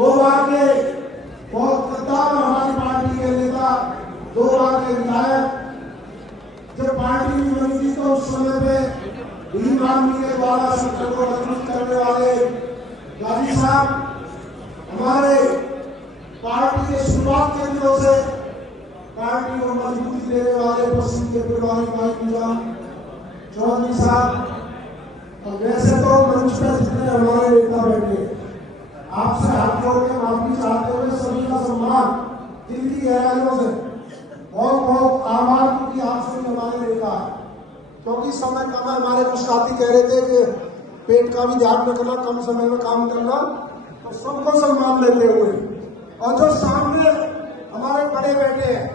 2 बार के बहुत गद्दार हमारी पार्टी के नेता, 2 बार के विधायक। जब पार्टी नहीं बनी थी तो उस समय पे भीम आर्मी के द्वारा संगठन को मजबूत करने वाले गाजी साहब, हमारे पार्टी के शुरुआत के दिनों से पार्टी को मजबूती देने वाले पश्चिम के प्रभारी नायक निजाम चौधरी साहब। और वैसे तो मंच पर जितने हमारे नेता बैठे, आपसे हाथ जोड़ के माफी चाहते हुए सभी का सम्मान दिल की गहराइयों से बहुत बहुत आभार, क्योंकि आपसे भी हमारे नेता, क्योंकि समय कम है। हमारे कुछ साथी कह रहे थे कि पेट का भी ध्यान रखना, कम समय में काम करना, तो सबको सम्मान देते हुए और जो सामने हमारे बड़े बैठे हैं,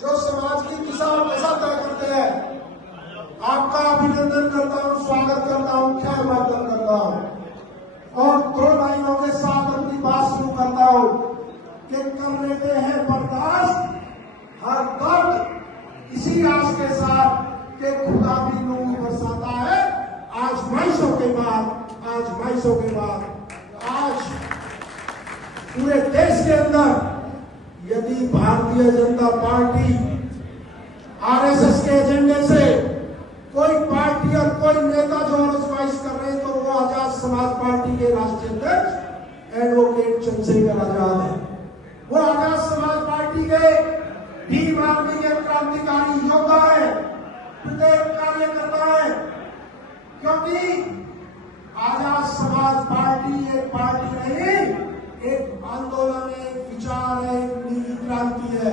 जो समाज की दिशा और दशा तय करते हैं, आपका अभिनंदन करता हूँ, स्वागत करता हूँ, ख्याल मार्जन करता हूँ। और 2 लाइनों के साथ अपनी बात शुरू करता हूँ कि कर लेते हैं बर्दाश्त हर दर्द इसी आस के साथ कि खुदा भी नूर बरसाता है। आजमाइशों के बाद आज पूरे देश के अंदर यदि भारतीय जनता पार्टी आरएसएस के एजेंडे से कोई पार्टी और कोई नेता जो आजमाइश कर रहे हैं, तो वो आजाद समाज पार्टी के राष्ट्रीय अध्यक्ष एडवोकेट चंद्रशेखर आजाद है। वो आजाद समाज पार्टी के भीम आर्मी के क्रांतिकारी योद्धा है, प्रत्येक कार्यकर्ता है, क्योंकि आजाद समाज पार्टी एक पार्टी नहीं, एक आंदोलन है, एक विचार है, एक नीति क्रांति है,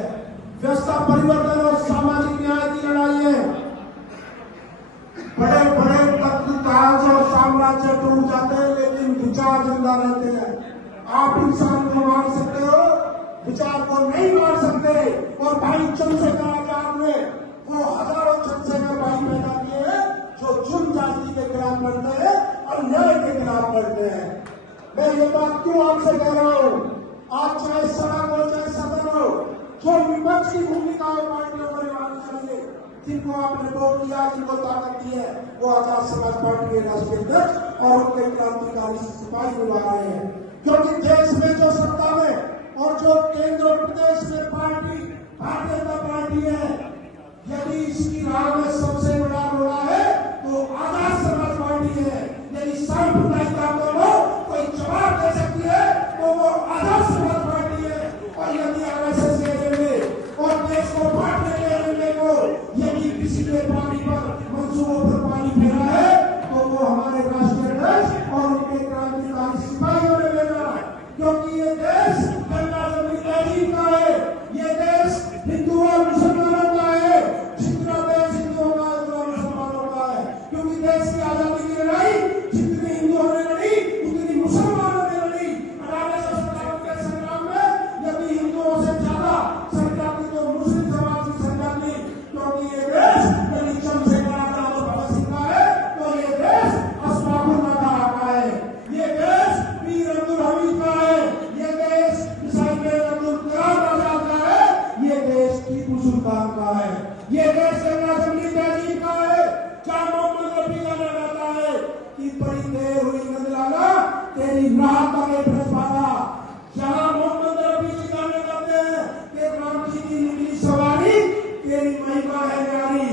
व्यवस्था परिवर्तन और सामाजिक न्याय की लड़ाई है। बड़े बड़े तख्ताज और साम्राज्य टूट जाते हैं, लेकिन विचार जिंदा रहते हैं। आप इंसान को मार सकते हो, विचार को नहीं मार सकते। और भाई चंद्रशेखर आजाद ने वो हजारों चंद्रशेखर भाई पैदा किए हैं जो जुर्म जाति के खिलाफ लड़ते हैं और न्याय के खिलाफ लड़ते हैं। मैं ये बात क्यों आपसे कह रहा हूँ? आज चाहे सड़क हो चाहे सदन हो, जो विपक्ष की भूमिका है पार्टियों को निभानी चाहिए। जिनको आपने वोट दिया, जिनको ताकत दी है, वो आजाद समाज पार्टी के राष्ट्रीय अध्यक्ष और उनके क्रांतिकारी सिपाही निभा रहे हैं। क्योंकि देश में जो सत्ता में और जो केंद्र और प्रदेश में पार्टी भारतीय जनता पार्टी है, यदि इसकी राह में सबसे बड़ा रोड़ा है तो आजाद समाज पार्टी है। यदि सांप्रदायिक आंदोलन कोई जवाब दे सकती है तो वो आजाद समाज पार्टी है। और यदि आरएसएस के एजेंडे और देश को बांटने के एजेंडे को यदि किसी ने पानी पर मंसूबों पर पानी फेरा है, तो वो हमारे राष्ट्रीय अध्यक्ष और उनके क्रांतिकारी सिपाहियों ने भेजा है। क्योंकि ये देश गंगा जमुनी तहजीब का है, ये देश हिंदू और मुसलमानों का है। जितना देश हिंदुओं का है उतना मुसलमानों का है। क्योंकि देश की आजादी की लड़ाई जितनी हिंदुओं ने लड़ी उतनी मुसलमानों ने लड़ी। 1857 के संग्राम में यदि हिंदुओं से ज्यादा संख्या थी तो मुस्लिम समाज की संख्या थी। क्योंकि ये देश यदि चंद्रशेखर आजाद और भगत सिंह का है तो ये देश अस्फाकुल्लाह का है, ये देश वीर अब्दुल हमीद का है, ये देश मिसाइल अब्दुल कलाम आजाद का है, ये देश टीपू सुल्तान का है, ये देश गंगा जमुनी तहजीब का है। जहाँ मोहम्मद रफी गाना गाता है कि बड़ी देर हुई नजराना तेरी राह का ब्रजवाना। जहाँ मोहम्मद रफी जी गाना गाते हैं कि राम जी की निकली सवारी तेरी महिमा है न्यारी,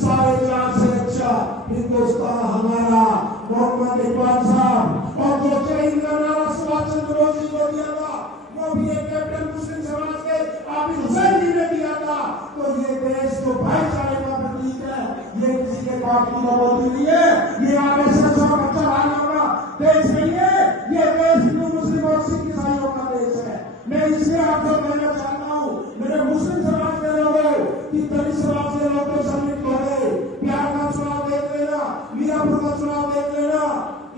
सारे जहां से अच्छा हिंदुस्तान हमारा। मोहम्मद इकबाल साहब और जो जय हिंद का नारा सुभाष चंद्र बोस जी को दिया था, वो भी एक कैप्टन मुस्लिम समाज के आबिद हुसैन जी ने दिया था। तो ये देश तो भाईचारे का प्रतीक है, ये किसी के बाप की नौबती नहीं है, ये आरएसएस और बच्चा भाइयों का देश नहीं है, ये देश हिंदू मुस्लिम और सिख ईसाइयों का देश है। मैं इसलिए आपको कहना चाहता हूँ, मेरे मुस्लिम समाज के लोग कि दलित समाज के लोग तो सम्मिलित हो गए, बिहार का चुनाव देख लेना, मीरापुर का चुनाव देख लेना।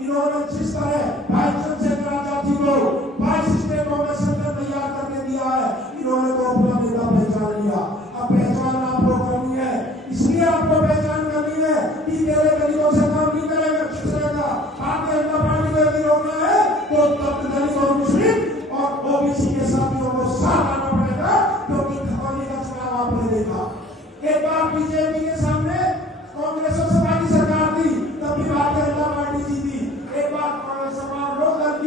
इन्होंने जिस तरह भाई चंद्रशेखर आजाद जी को 22 स्टेटों में संसद तैयार करके दिया है, इन्होंने तो अपना नेता पहचान लिया। अब पहचान आपको करनी है, इसलिए आपको पहचान करनी है कि मेरे गरीबों से काम नहीं करेगा, किस रहेगा। भारतीय जनता पार्टी को यदि रोकना है तो तब दलित और मुस्लिम और ओबीसी के साथियों को साथ आना पड़ेगा। क्योंकि खतौनी का चुनाव आपने देखा, एक बार बीजेपी के सामने कांग्रेस और सपा की सरकार थी, तब भी भारतीय जनता पार्टी जीती। एक बार कांग्रेस सरकार लोकदल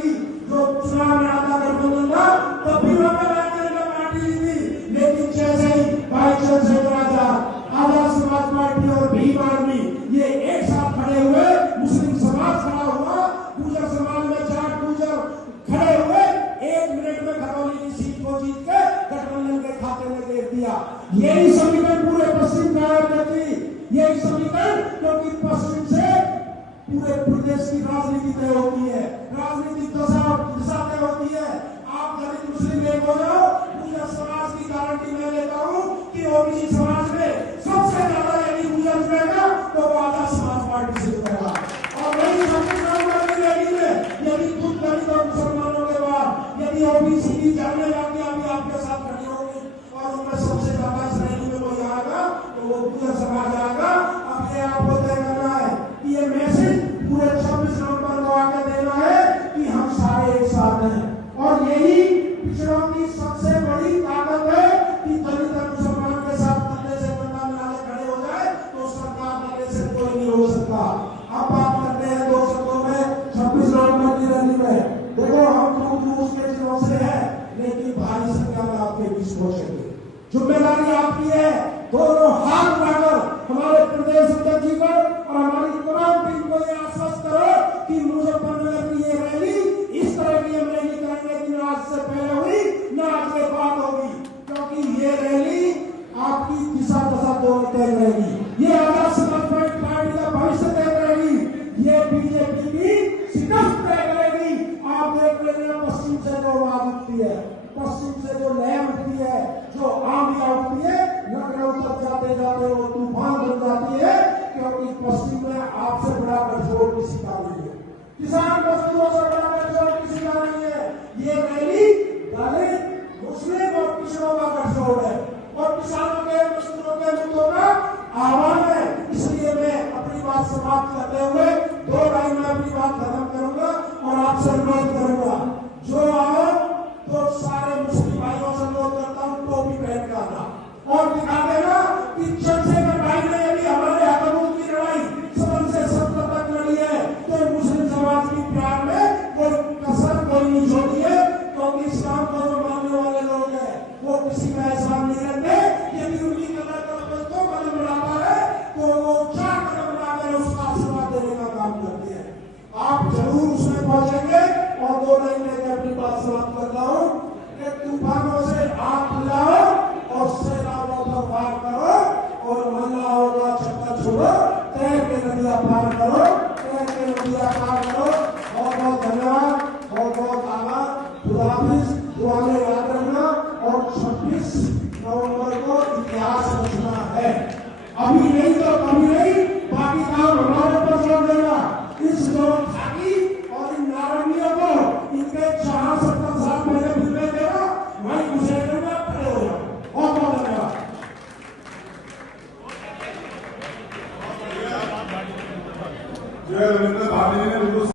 पूरे प्रदेश की राजनीति तय होती है, राजनीतिक दिशा तय होती है। आप दलित मुस्लिम एक हो जाओ, पूरे समाज की गारंटी मैं लेता हूँ कि ओबीसी समाज में सबसे ज्यादा यदि पूजा जुड़ेगा तो वो आजाद समाज पार्टी से जुड़ेगा। और वही 26 नवंबर की रैली में यदि खुद दलित और मुसलमानों के बाद यदि ओबीसी की जाने जातियां भी आपके साथ खड़ी होंगी और उनमें सबसे ज्यादा इस रैली में कोई आएगा तो वो पूरा समाज आएगा। अब ये आपको तय करना है कि ये मैसेज पूरे 26 नवंबर को आके देना है कि हम सारे एक साथ हैं। और यही पिछड़ों की सबसे बड़ी ताकत है कि दलित और मुसलमान के साथ कंधे से कंधा मिलाने खड़े हो जाए तो सरकार करने से कोई नहीं हो सकता। अब बात करते हैं 2 शब्दों में 26 नवंबर की रैली में। देखो हम दूर के जिलों से हैं लेकिन भारी संख्या में आपके बीच पहुंचेंगे। जिम्मेदारी आपकी है, दोनों हाथ उठाकर हमारे प्रदेश अध्यक्ष जी को और हमारी तमाम टीम को ये आश्वस्त करो कि मुजफ्फरनगर की ये रैली इस तरह की हम रैली करेंगे कि ना आज से पहले हुई ना आज के बाद होगी, क्योंकि ये रैली आपकी दिशा दशा दोनों तय करेगी। ये आजाद समाज पार्टी का भविष्य तय करेगी, ये बीजेपी की शिकस्त तय करेगी। आप देख रहे हैं पश्चिम से जो आवाज उठती है, पश्चिम से जो लहर उठती है, जो आंधियां उठती है, लखनऊ तक जाते जाते वो तूफान बन जाती है, क्योंकि पश्चिम में आपसे बड़ा गठजोड़ किसी का नहीं है, किसान मजदूरों से बड़ा गठजोड़ किसी का नहीं है। ये रैली दलित मुस्लिम और पिछड़ों का गठजोड़ है और किसानों के मजदूरों के मुद्दों का आह्वान है। इसलिए मैं अपनी बात समाप्त करते हुए 2 लाइन में अपनी बात खत्म करूंगा और आपसे अनुरोध करूंगा, जो आओ तो सारे मुस्लिम भाइयों से अनुरोध करता हूँ टोपी पहन के आना और दिखा देना कि चंद्रशेखर भाई ने यदि हमारे हकों की लड़ाई 70 से 70 तक लड़ी है तो मुस्लिम समाज की प्यार में कोई कसर कोई नहीं छोड़ी है, क्योंकि इस्लाम को जो मानने वाले लोग हैं वो किसी का एहसान नहीं करते। यदि उनकी कदर को कदम बढ़ाता है तो वो 4 कदम बढ़ाकर उसका आशीर्वाद देने का काम करते हैं। आप जरूर उसमें पहुंचेंगे। और 2 लाइन में अपनी बात समाप्त करता हूँ कि तूफानों से आग बुझाओ और सैलाबों पर वार करो और मना होगा छक्का छोड़ो, तैर के नदियां पार करो, तैर के नदियां पार करो। बहुत बहुत धन्यवाद, बहुत बहुत आभार, खुदा हाफिज। दुआ में याद रखना और 26 नवंबर को इतिहास रचना है, अभी नहीं तो कभी नहीं, बाकी काम हमारे पर छोड़ देगा। इस थाकी और इन नारंगियों को इनके 70 साल पहले मिलने देगा, वही घुसे देगा, खड़े हो जाओ। बहुत बहुत धन्यवाद। जय